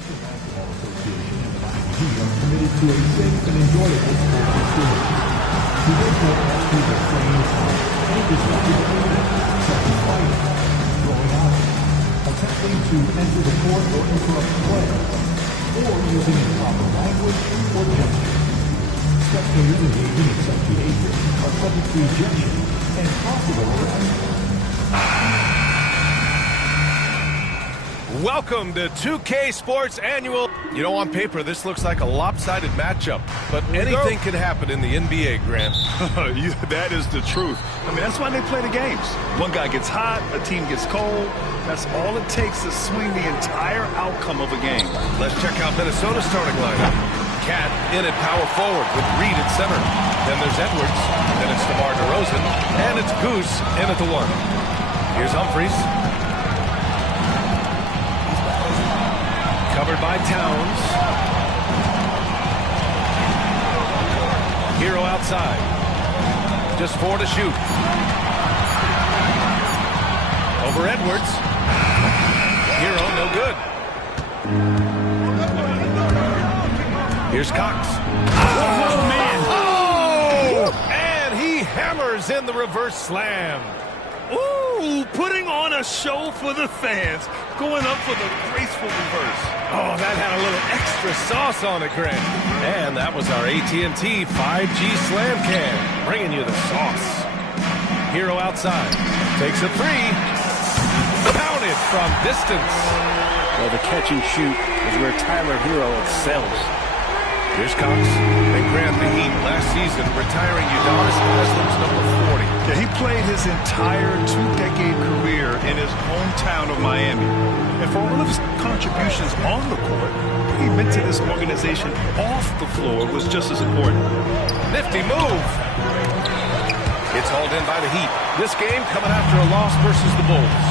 Basketball Association and the Miami Heat are committed to a safe and enjoyable sports experience. To therefore ask you to refrain from any disruptive behavior, such as fighting, throwing out, attempting to enter the court or interrupt play, or using improper language or gesture. Spectators engaging in such behavior are subject to ejection and possible arrest. Welcome to 2K Sports Annual. You know, on paper, this looks like a lopsided matchup, but anything can happen in the NBA, Grant. Yeah, that is the truth. I mean, that's why they play the games. One guy gets hot, a team gets cold. That's all it takes to swing the entire outcome of a game. Let's check out Minnesota's starting lineup. Cat in at power forward with Reed at center. Then there's Edwards. Then it's DeMar DeRozan. And it's Goose in at the 1. Here's Humphries. Covered by Towns. Hero outside. Just 4 to shoot. Over Edwards. Hero, no good. Here's Cox. Oh, man. Oh! And he hammers in the reverse slam. Ooh, putting on a show for the fans. Going up for the graceful reverse. Oh, that had a little extra sauce on it, Grant. And that was our AT&T 5G Slam Cam, bringing you the sauce. Hero outside. Takes a 3. Counted from distance. Well, the catch and shoot is where Tyler Hero excels. Here's Cox. And Grant, the Heat last season retiring Udonis Haslem's number 40. Yeah, he played his entire 2-decade career in his hometown of Miami. And for all of his contributions on the court, he meant to this organization off the floor was just as important. Nifty move. It's hauled in by the Heat. This game coming after a loss versus the Bulls.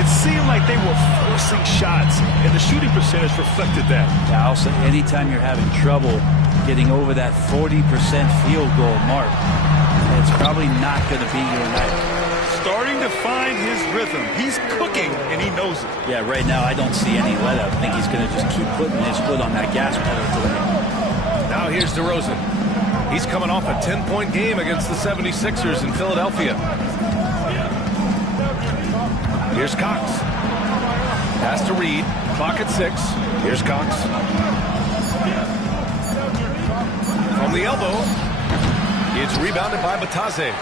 It seemed like they were forcing shots, and the shooting percentage reflected that. Yeah, also, anytime you're having trouble getting over that 40% field goal mark, it's probably not going to be your night. Starting to find his rhythm. He's cooking, and he knows it. Yeah, right now I don't see any let-up. I think he's going to just keep putting his foot on that gas pedal today. Now here's DeRozan. He's coming off a 10-point game against the 76ers in Philadelphia. Here's Cox. Pass to Reed. Clock at 6. Here's Cox. From the elbow. It's rebounded by Batase.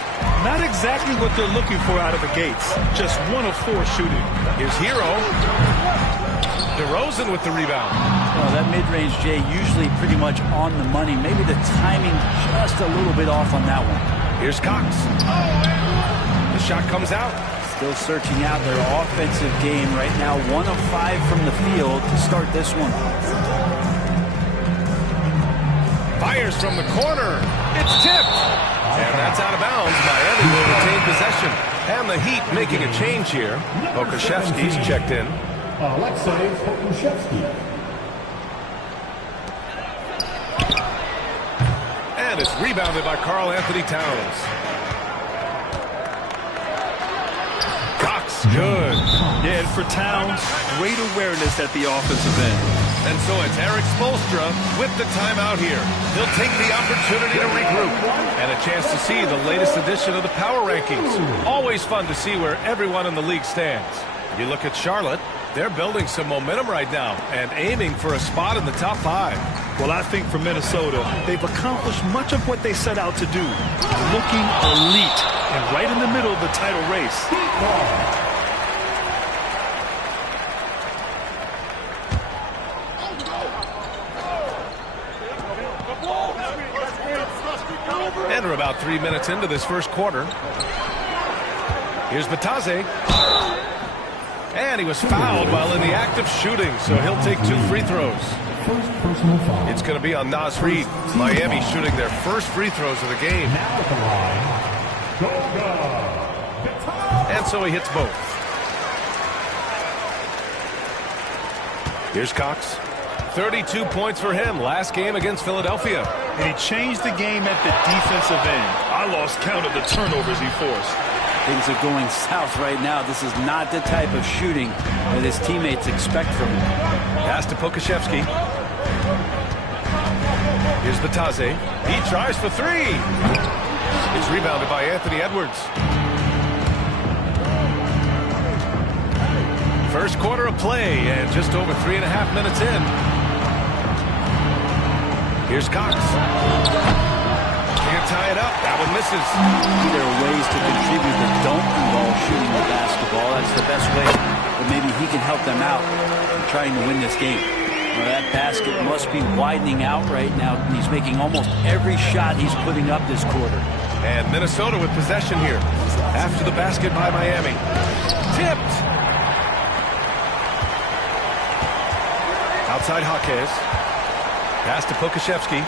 Not exactly what they're looking for out of the gates. Just 1 of 4 shooting. Here's Hero. DeRozan with the rebound. Well, that mid-range, Jay, usually pretty much on the money. Maybe the timing just a little bit off on that one. Here's Cox. The shot comes out. Still searching out their offensive game right now. 1 of 5 from the field to start this one. Fires from the corner. It's tipped. And that's out of bounds. Miami will retain possession. And the Heat making a change here. Pokusevski's checked in. Alexei Pokusevski. And it's rebounded by Karl Anthony Towns. Cox, good. Yeah, and for Towns, great awareness at the offensive end. And so it's Eric Spoelstra with the timeout here. He'll take the opportunity to regroup and a chance to see the latest edition of the power rankings. Always fun to see where everyone in the league stands. You look at Charlotte, they're building some momentum right now and aiming for a spot in the top 5. Well, I think for Minnesota, they've accomplished much of what they set out to do. Looking elite and right in the middle of the title race. And we're about 3 minutes into this first quarter. Here's Batase. And he was fouled while in the act of shooting, so he'll take 2 free throws. First personal foul. It's going to be on Naz Reid. Miami shooting their first free throws of the game. Now at the line, Goga. And so he hits both. Here's Cox. 32 points for him last game against Philadelphia. And he changed the game at the defensive end. I lost count of the turnovers he forced. Things are going south right now. This is not the type of shooting that his teammates expect from him. Pass to Pokusevski. Here's Batase. He tries for three. It's rebounded by Anthony Edwards. First quarter of play, and just over 3.5 minutes in. Here's Cox. Can't tie it up. That one misses. There are ways to contribute that don't involve shooting the basketball. That's the best way. But maybe he can help them out in trying to win this game. Well, that basket must be widening out right now. He's making almost every shot he's putting up this quarter. And Minnesota with possession here. After the basket by Miami. Tipped. Outside Jaquez. Pass to Pokusevski.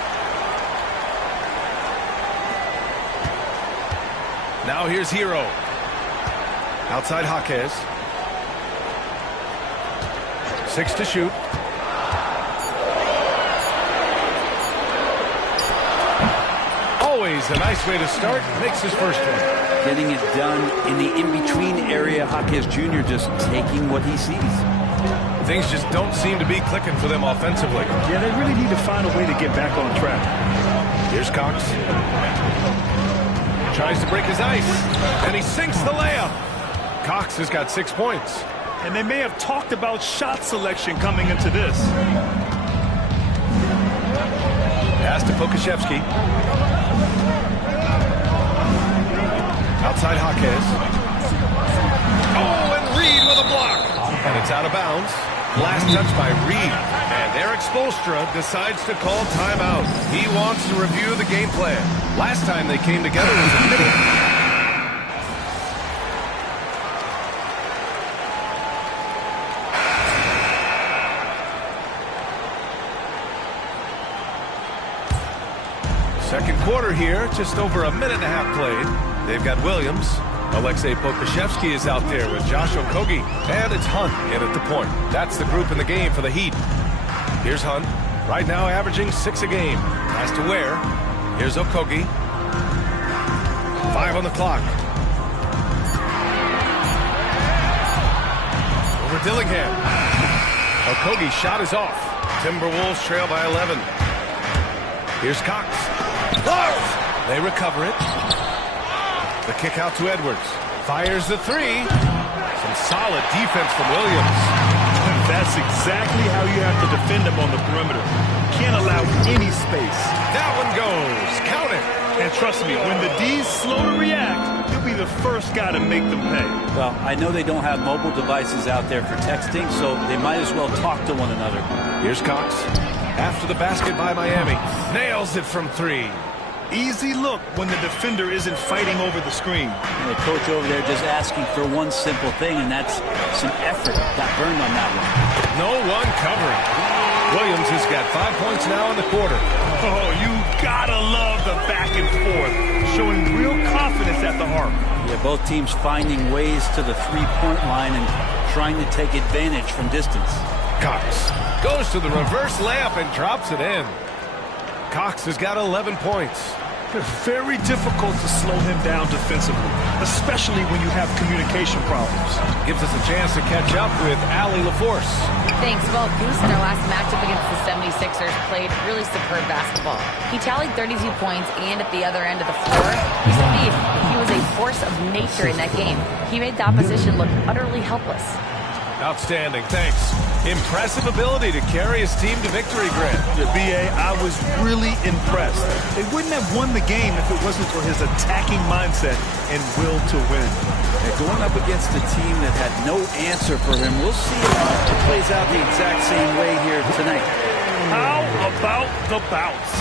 Now here's Hero. Outside Jaquez. 6 to shoot. Always a nice way to start. Makes his first one. Getting it done in the in-between area. Jaquez Jr. just taking what he sees. Things just don't seem to be clicking for them offensively. Yeah, they really need to find a way to get back on track. Here's Cox. Tries to break his ice, and he sinks the layup. Cox has got 6 points. And they may have talked about shot selection coming into this. Pass to Pokusevski. Outside Jaquez. Oh, and Reed with a block. And it's out of bounds. Last touch by Reed. And Eric Spoelstra decides to call timeout. He wants to review the game plan. Last time they came together was a minute. Second quarter here, just over a minute and a half played. They've got Williams. Aleksej Pokusevski is out there with Josh Okogie. And it's Hunt in at the point. That's the group in the game for the Heat. Here's Hunt. Right now averaging 6 a game. Pass to Ware. Here's Okogie. 5 on the clock. Over Dillingham. Okogie's shot is off. Timberwolves trail by 11. Here's Cox. They recover it. The kick out to Edwards. Fires the three. Some solid defense from Williams. That's exactly how you have to defend him on the perimeter. Can't allow any space. That one goes. Count it. And trust me, when the D's slow to react, you'll be the first guy to make them pay. Well, I know they don't have mobile devices out there for texting, so they might as well talk to one another. Here's Cox. After the basket by Miami. Nails it from 3. Easy look when the defender isn't fighting over the screen. And the coach over there just asking for one simple thing, and that's some effort. Got burned on that one. No one covering. Williams has got 5 points now in the quarter. Oh, you gotta love the back and forth. Showing real confidence at the arc. Yeah, both teams finding ways to the three-point line and trying to take advantage from distance. Cox goes to the reverse layup and drops it in. Cox has got 11 points. Very difficult to slow him down defensively, especially when you have communication problems. Gives us a chance to catch up with Allie LaForce. Thanks. Well, Goose in their last matchup against the 76ers played really superb basketball. He tallied 32 points, and at the other end of the floor, he's a beast. He was a force of nature in that game. He made the opposition look utterly helpless. Outstanding, thanks. Impressive ability to carry his team to victory, Grant. B.A., I was really impressed. They wouldn't have won the game if it wasn't for his attacking mindset and will to win. And going up against a team that had no answer for him, we'll see if it plays out the exact same way here tonight. How about the bounce?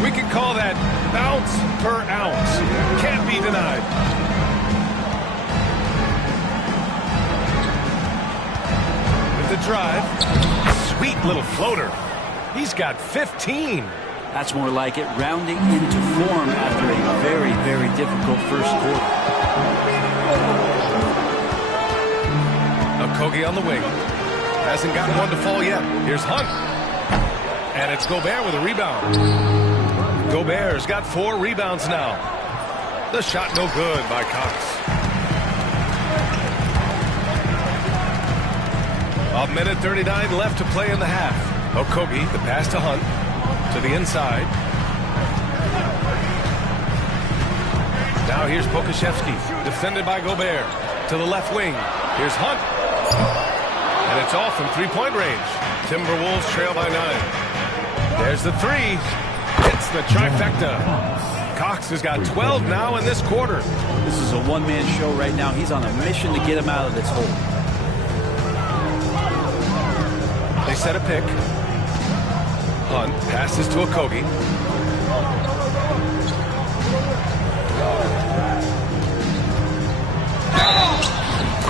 We can call that bounce per ounce. Can't be denied. The drive. Sweet little floater. He's got 15. That's more like it, rounding into form after a very, very difficult first quarter. Okogie on the wing. Hasn't gotten one to fall yet. Here's Hunt. And it's Gobert with a rebound. Gobert's got 4 rebounds now. The shot no good by Cox. A minute 39 left to play in the half. Okogie, the pass to Hunt. To the inside. Now here's Pokusevski, defended by Gobert. To the left wing. Here's Hunt. And it's off from three-point range. Timberwolves trail by 9. There's the three. It's the trifecta. Cox has got 12 now in this quarter. This is a one-man show right now. He's on a mission to get him out of this hole. They set a pick. Hunt passes to Okogie.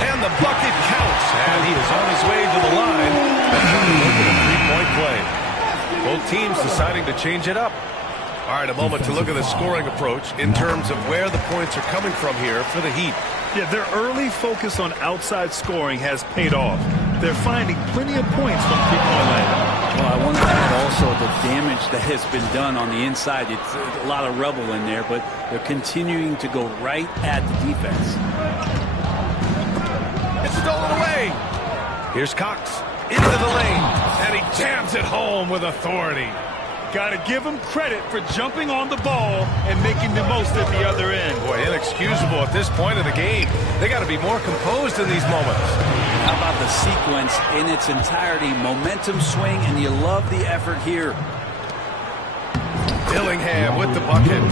And the bucket counts. And he is on his way to the line. Look at a three-point play. Both teams deciding to change it up. All right, a moment to look at the scoring approach in terms of where the points are coming from here for the Heat. Yeah, their early focus on outside scoring has paid off. They're finding plenty of points from three-point land. Well, I want to add also the damage that has been done on the inside. It's a lot of rubble in there, but they're continuing to go right at the defense. It's stolen away. Here's Cox into the lane, and he jams it home with authority. Got to give him credit for jumping on the ball and making the most at the other end. Boy, inexcusable at this point of the game. They got to be more composed in these moments. How about the sequence in its entirety? Momentum swing, and you love the effort here. Dillingham with the bucket.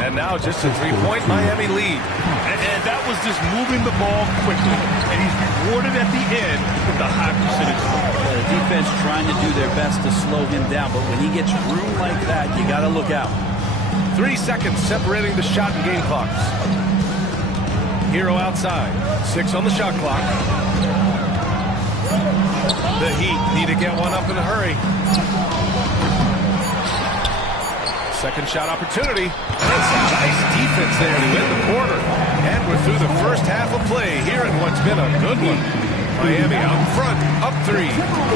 And now just a three-point Miami lead. And that was just moving the ball quickly. And he's rewarded at the end with the high percentage. The defense trying to do their best to slow him down, but when he gets room like that, you got to look out. 3 seconds separating the shot and game clocks. Hero outside. 6 on the shot clock. The Heat need to get one up in a hurry. Second shot opportunity. And some nice defense there to end the quarter. And we're through the first half of play here in what's been a good one. Miami out in front, up 3.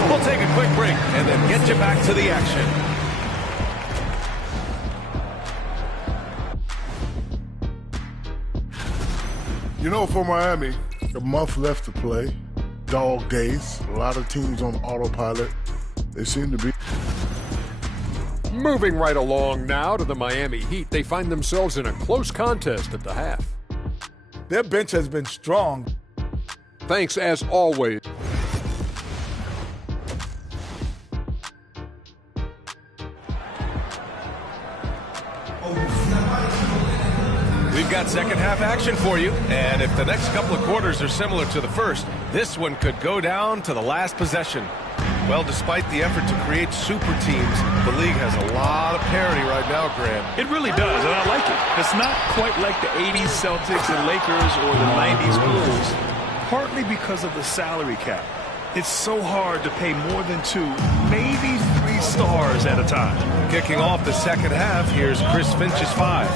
We'll take a quick break and then get you back to the action. You know, for Miami, a month left to play. Dog days. A lot of teams on autopilot. They seem to be. Moving right along now to the Miami Heat, they find themselves in a close contest at the half. Their bench has been strong. Thanks, as always. We've got second half action for you, and if the next couple of quarters are similar to the first, this one could go down to the last possession. Well, despite the effort to create super teams, the league has a lot of parity right now, Graham. It really does, and I like it. It's not quite like the 80s Celtics and Lakers or the 90s Bulls, partly because of the salary cap. It's so hard to pay more than 2, maybe 3 stars at a time. Kicking off the second half, here's Chris Finch's 5.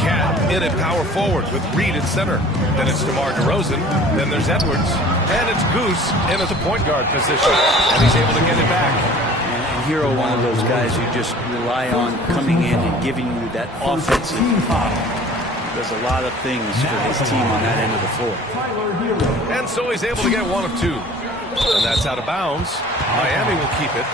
Cat in at power forward with Reed at center. Then it's DeMar DeRozan. Then there's Edwards. And it's Goose in at the point guard position. And he's able to get it back. And Hero, one of those guys you just rely on coming in and giving you that offensive pop. Does a lot of things for his team on that end of the floor. And so he's able to get 1 of 2. And that's out of bounds. Miami will keep it.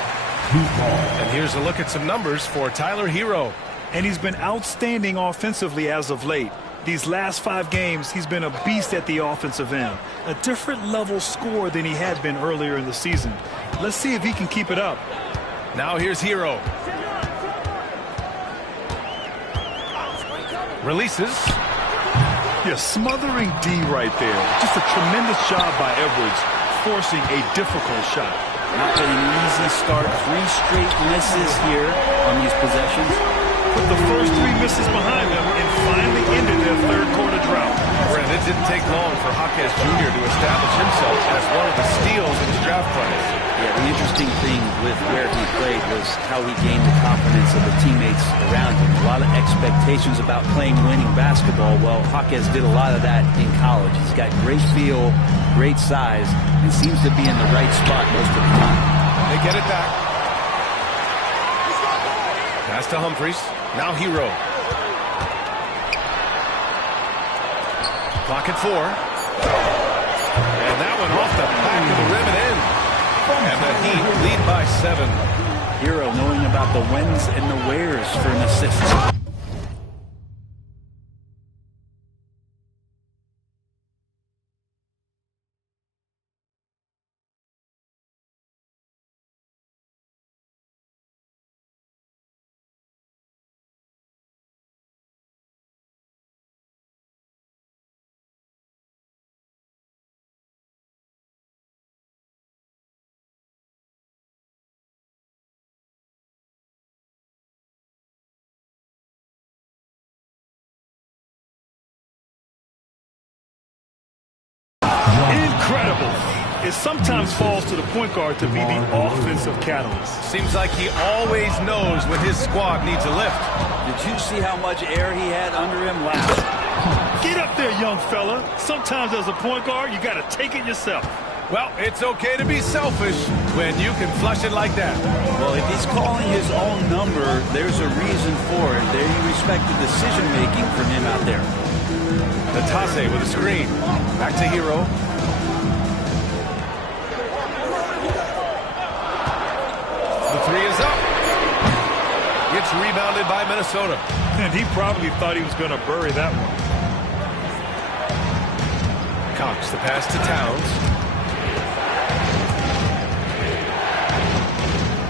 And here's a look at some numbers for Tyler Hero. And he's been outstanding offensively as of late. These last 5 games, he's been a beast at the offensive end. A different level score than he had been earlier in the season. Let's see if he can keep it up. Now here's Hero. Releases. Yeah, smothering D right there. Just a tremendous job by Edwards, forcing a difficult shot. Not been an easy start. 3 straight misses here on these possessions. Put the first 3 misses behind them and finally ended their third quarter drought. Brent, it didn't take long for Jaquez Jr. to establish himself as one of the steals in his draft class. Yeah, the interesting thing with where he played was how he gained the confidence of the teammates around him. A lot of expectations about playing winning basketball. Well, Jaquez did a lot of that in college. He's got great feel, great size, and seems to be in the right spot most of the time. They get it back. Pass to Humphries. Now Hero. Clock at 4. And that one off the back of the rim and in. And the Heat lead by 7. Hero knowing about the whens and the wheres for an assist. Incredible. It sometimes falls to the point guard to be the offensive catalyst. Seems like he always knows when his squad needs a lift. Did you see how much air he had under him last? Get up there, young fella. Sometimes as a point guard, you got to take it yourself. Well, it's okay to be selfish when you can flush it like that. Well, if he's calling his own number, there's a reason for it. There you respect the decision-making from him out there. Natase with a screen. Back to Hero. The three is up. It's rebounded by Minnesota. And he probably thought he was going to bury that one. Cox, the pass to Towns.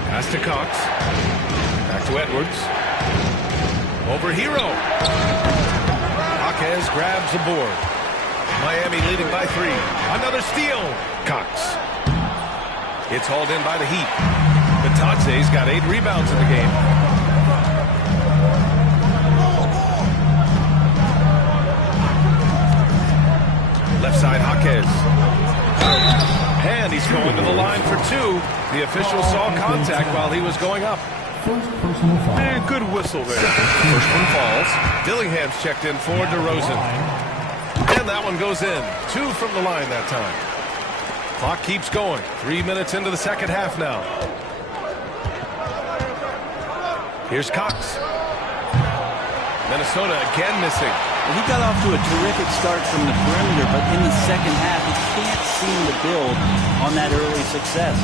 Pass to Cox. Back to Edwards. Over Hero. Jaquez grabs the board. Miami leading by 3. Another steal. Cox. It's hauled in by the Heat. Batase's got 8 rebounds in the game. Left side, Jaquez. And he's going to the line for 2. The official saw contact while he was going up. First personal foul. And good whistle there. First one falls. Dillingham's checked in for DeRozan. And that one goes in. 2 from the line that time. Clock keeps going. 3 minutes into the second half now. Here's Cox. Minnesota again missing. Well, he got off to a terrific start from the perimeter, but in the second half, he can't seem to build on that early success.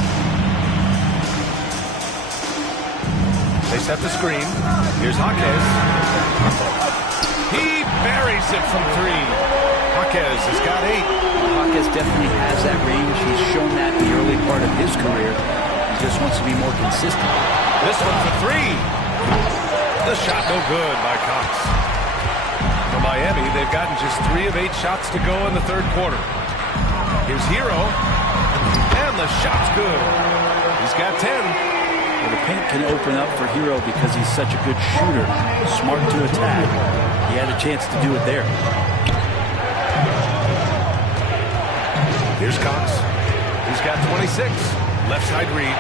They set the screen. Here's Jaquez. He buries it from 3. Jaquez has got 8. Jaquez definitely has that range. He's shown that in the early part of his career. He just wants to be more consistent. This one for 3. The shot no good by Cox. For Miami, they've gotten just 3 of 8 shots to go in the third quarter. Here's Hero. And the shot's good. He's got 10. Well, the paint can open up for Hero because he's such a good shooter. Smart to attack. He had a chance to do it there. Here's Cox. He's got 26. Left side read.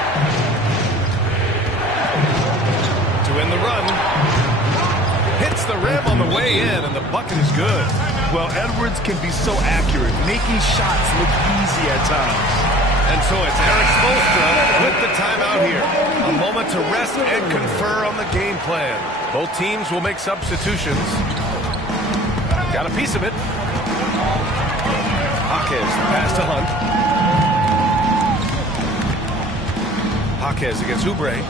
To win the run. Hits the rim on the way in, and the bucket is good. Well, Edwards can be so accurate, making shots look easy at times. And so it's Eric Spoelstra with the timeout here. A moment to rest and confer on the game plan. Both teams will make substitutions. Got a piece of it. Jaquez, pass to Hunt. Jaquez against Oubre.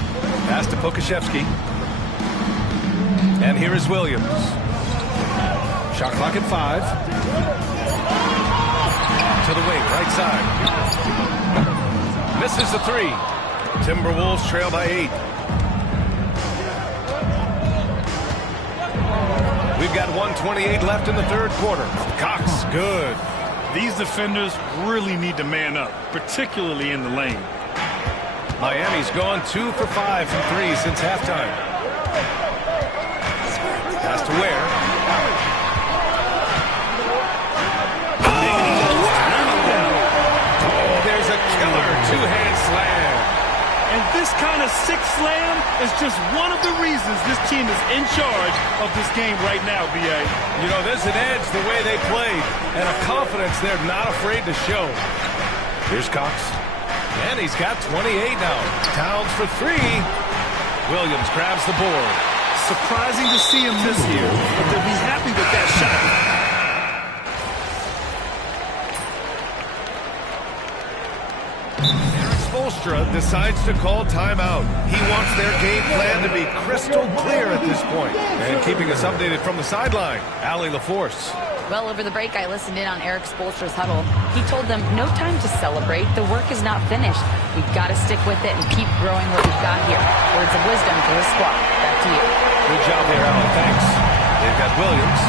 Pass to Pokusevski. And here is Williams. Shot clock at 5. To the wing, right side. Misses the 3. Timberwolves trail by 8. We've got 1:28 left in the third quarter. Cox, good. These defenders really need to man up, particularly in the lane. Miami's gone 2 for 5 from 3 since halftime. Pass to Ware. Oh, there's a killer two-hand slam. And this kind of sick slam is just one of the reasons this team is in charge of this game right now, B.A. You know, there's an edge the way they played and a confidence they're not afraid to show. Here's Cox. And he's got 28 now. Towns for 3. Williams grabs the board. Surprising to see him this year, but they'll be happy with that shot. Spoelstra decides to call timeout. He wants their game plan to be crystal clear at this point. And keeping us updated from the sideline, Allie LaForce. Well, over the break, I listened in on Eric Spoelstra's huddle. He told them, no time to celebrate. The work is not finished. We've got to stick with it and keep growing what we've got here. Words of wisdom for his squad. Back to you. Good job there, Alan. Thanks. They've got Williams.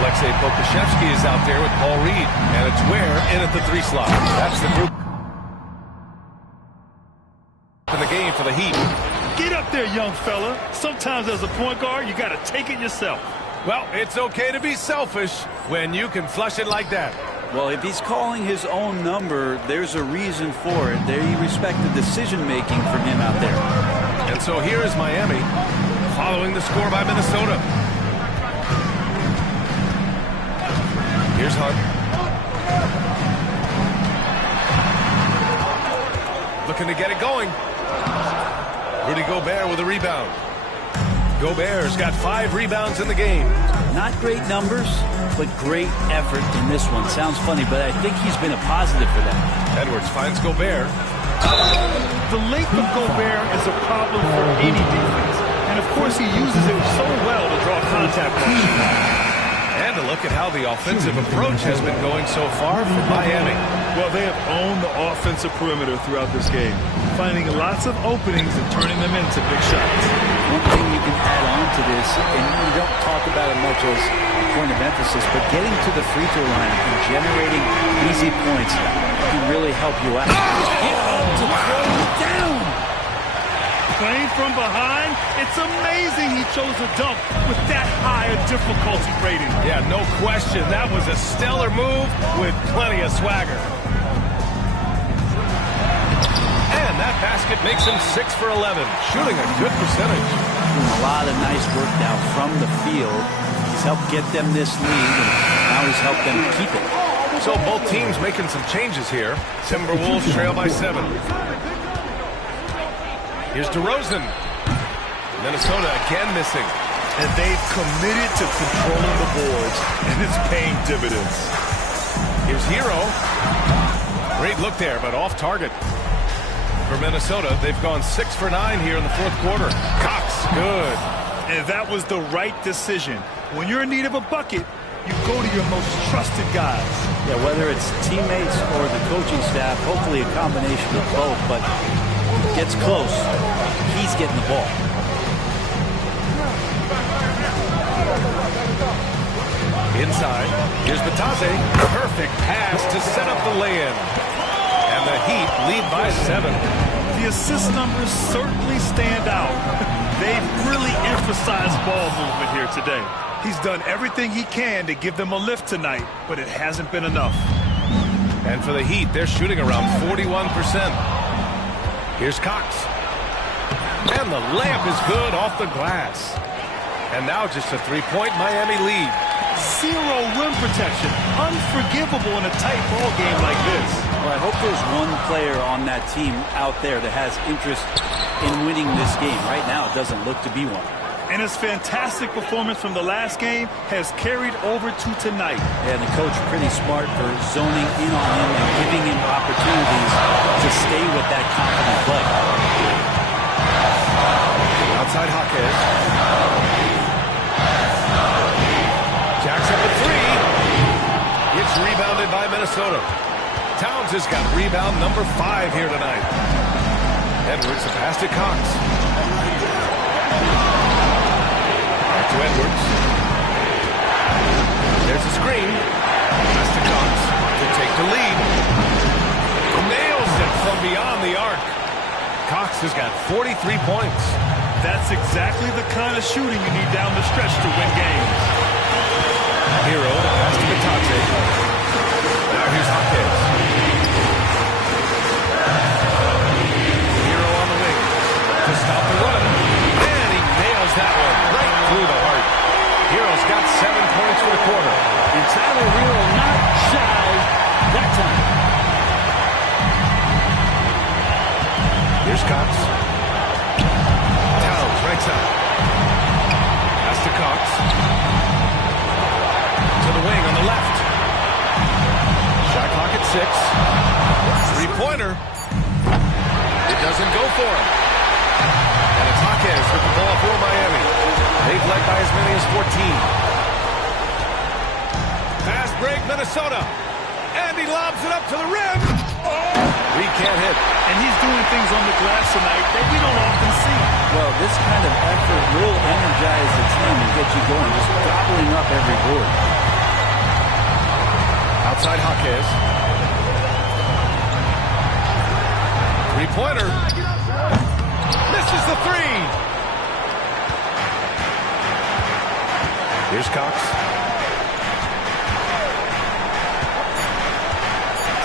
Alexei Pokusevsky is out there with Paul Reed. And it's Ware in at the 3 slot. That's the group in the game for the Heat. Get up there, young fella. Sometimes as a point guard, you got to take it yourself. Well, it's okay to be selfish when you can flush it like that. Well, if he's calling his own number, there's a reason for it. They respect the decision-making from him out there. And so here is Miami, following the score by Minnesota. Here's Hunt. Looking to get it going. Rudy Gobert with a rebound. Gobert's got 5 rebounds in the game. Not great numbers, but great effort in this one. Sounds funny, but I think he's been a positive for them. Edwards finds Gobert. The length of Gobert is a problem for any defense. And of course, he uses it so well to draw contact on shooting. And a look at how the offensive approach has been going so far for Miami. Well, they have owned the offensive perimeter throughout this game, finding lots of openings and turning them into big shots. One thing you can add on to this, and you don't talk about it much as a point of emphasis, but getting to the free throw line and generating easy points can really help you out. To throw it down. Playing from behind, it's amazing he chose a dunk with that high a difficulty rating. Yeah, no question. That was a stellar move with plenty of swagger. And that basket makes him 6 for 11, shooting a good percentage. Doing a lot of nice work now from the field. He's helped get them this lead, and now he's helped them keep it. So both teams making some changes here. Timberwolves trail by 7. Here's DeRozan. Minnesota again missing. And they've committed to controlling the boards, and it's paying dividends. Here's Hero. Great look there, but off target. For Minnesota, they've gone 6 for 9 here in the 4th quarter. Cox, good. And that was the right decision. When you're in need of a bucket, you go to your most trusted guys. Yeah, whether it's teammates or the coaching staff, hopefully a combination of both, but gets close, he's getting the ball. Inside, here's Batase. Perfect pass to set up the lay-in. And the Heat lead by 7. The assist numbers certainly stand out. They've really emphasized ball movement here today. He's done everything he can to give them a lift tonight, but it hasn't been enough. And for the Heat, they're shooting around 41%. Here's Cox. And the layup is good off the glass. And now just a 3-point Miami lead. Zero rim protection. Unforgivable in a tight ball game like this. Well, I hope there's one player on that team out there that has interest in winning this game. Right now, it doesn't look to be one. And his fantastic performance from the last game has carried over to tonight. Yeah, and the coach pretty smart for zoning in on him and giving him opportunities to stay with that confident play. Outside Jaquez. Jackson with 3. It's rebounded by Minnesota. Towns has got rebound number 5 here tonight. Edwards, a pass to Cox. Back to Edwards. There's a screen. Pass to Cox to take the lead. Nails it from beyond the arc. Cox has got 43 points. That's exactly the kind of shooting you need down the stretch to win games. Hero, the pass to Batase. Now here's Jaquez. Hero on the wing to stop the run. And he nails that one right through the heart. Hero's got 7 points for the quarter. And Tyler Hero not shy that time. Here's Cox. Towns, right side. Pass to Cox. To the wing on the left. Shot clock at 6. 3-pointer. doesn't go for him. And it's Jaquez with the ball for Miami. They've led by as many as 14. Fast break, Minnesota. And he lobs it up to the rim. Reed can't hit. And he's doing things on the glass tonight that we don't often see. Well, this kind of effort will energize the team and get you going, just gobbling up every board. Outside Jaquez. Three-pointer. Misses the three. Here's Cox.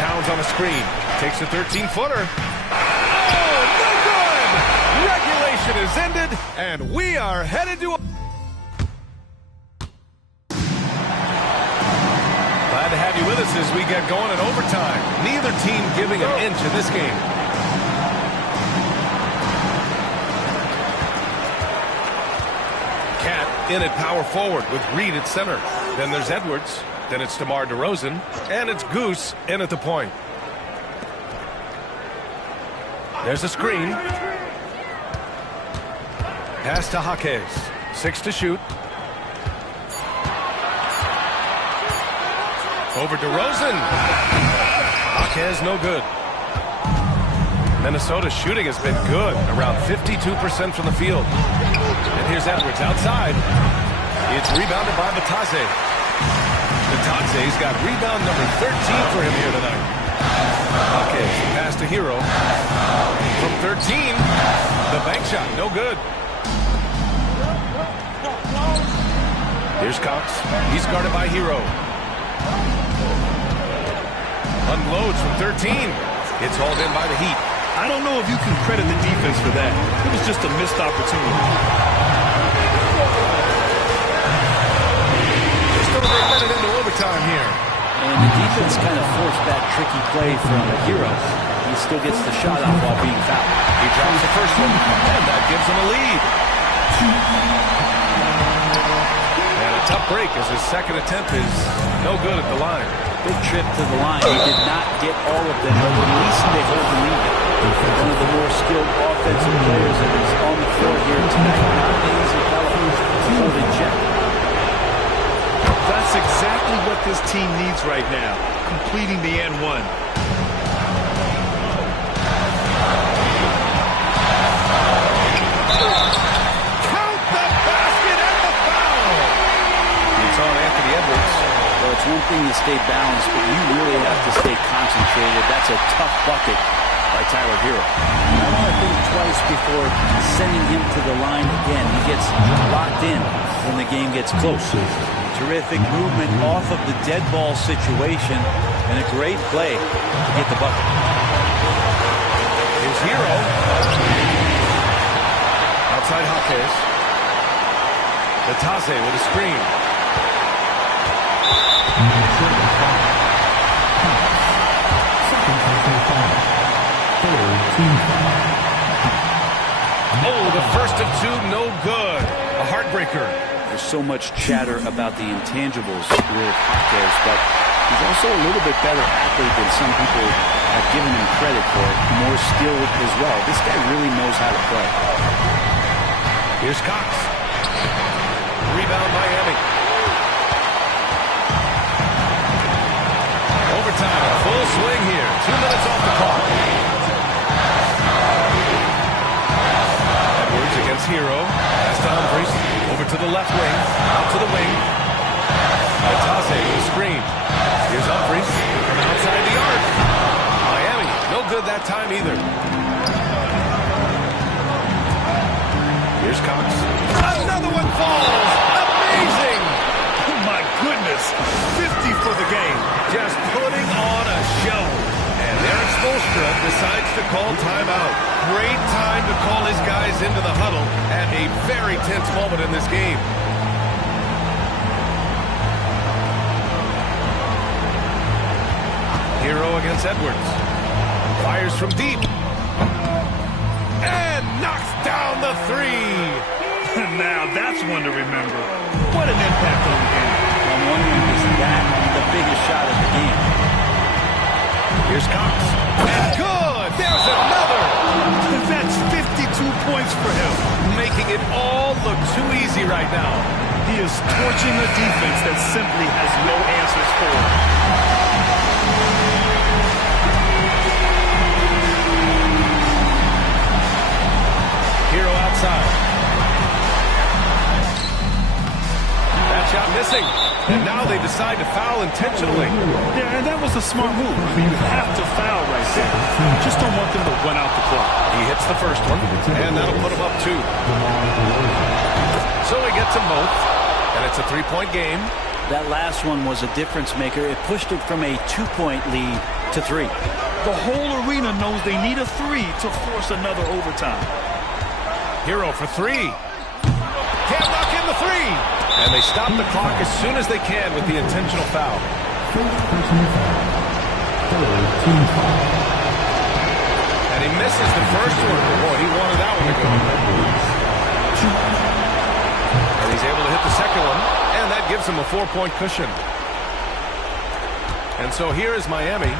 Towns on a screen. Takes a 13-footer. Oh, no good! Regulation is ended, and we are headed to... Glad to have you with us as we get going in overtime. Neither team giving an inch in this game. Cat in at power forward with Reed at center. Then there's Edwards. Then it's DeMar DeRozan. And it's Goose in at the point. There's a screen. Pass to Jaquez. 6 to shoot. Over DeRozan. Jaquez no good. Minnesota's shooting has been good, around 52% from the field. And here's Edwards outside. It's rebounded by Batase. Batase's got rebound number 13 for him here tonight. Jaquez pass to Hero. From 13, the bank shot, no good. Here's Cox. He's guarded by Hero. Unloads from 13. It's hauled in by the Heat. I don't know if you can credit the defense for that. It was just a missed opportunity. Just over a minute into overtime here. And the defense kind of forced that tricky play from Hero. He still gets the shot off while being fouled. He drops the first one, and that gives him a lead. And a tough break as his second attempt is no good at the line. Big trip to the line. He did not get all of them, but at least they hold the lead. One of the more skilled offensive players that is on the floor here tonight. Not an easy fellow to hold in check. That's exactly what this team needs right now, completing the N1. Count the basket and the foul! It's on Anthony Edwards. Well, it's one thing to stay balanced, but you really have to stay concentrated. That's a tough bucket by Tyler Hero. I want to think twice before sending him to the line again. He gets locked in when the game gets close. Terrific movement off of the dead ball situation, and a great play to get the bucket. Here's Hero. Outside Jaquez. Batase with a screen. Oh, the first of two, no good. A heartbreaker. There's so much chatter about the intangibles with Jaquez, but he's also a little bit better athlete than some people have given him credit for. More skilled as well. This guy really knows how to play. Here's Cox. Rebound Miami. Overtime, full swing here. 2 minutes off the clock. Edwards against Hero. Pass to Humphries. Over to the left wing. Out to the wing. Batase with a screen. Here's Humphries from outside the arc. Miami, no good that time either. Here's Cox. Another one falls. Amazing. Oh, my goodness. 50 for the game. Just putting on a show. And Erik Spoelstra decides to call timeout. Great time to call his guys into the huddle at a very tense moment in this game. Hero against Edwards. Fires from deep. And knocks down the three. Now that's one to remember. What an impact on the game. I'm wondering, is that the biggest shot of the game? Here's Cox. And good! There's another! making it all look too easy right now. He is torching a defense that simply has no answers for him. Hero outside. That shot missing. And now they decide to foul intentionally. Yeah, and that was a smart move. I mean, you have to foul right there. You just don't want them to run out the clock. He hits the first one, and that'll put him up 2. So he gets them both, and it's a 3-point game. That last one was a difference maker. It pushed it from a 2-point lead to 3. The whole arena knows they need a 3 to force another overtime. Hero for 3. Can't knock in the 3. And they stop the clock as soon as they can with the intentional foul. First personal foul. Third team foul. And he misses the first one. Boy, he wanted that one to go. And he's able to hit the second one, and that gives him a 4-point cushion. And so here is Miami.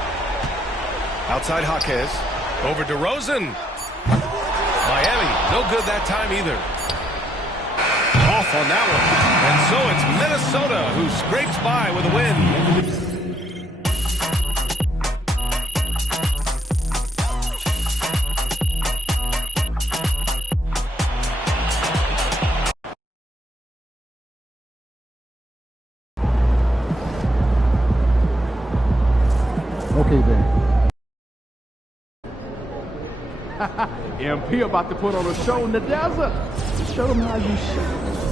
Outside Jaquez. Over DeRozan. Miami, no good that time either. Off on that one. And so it's Minnesota who scrapes by with a win. Okay, then. MP about to put on a show in the desert. Show them how you shoot.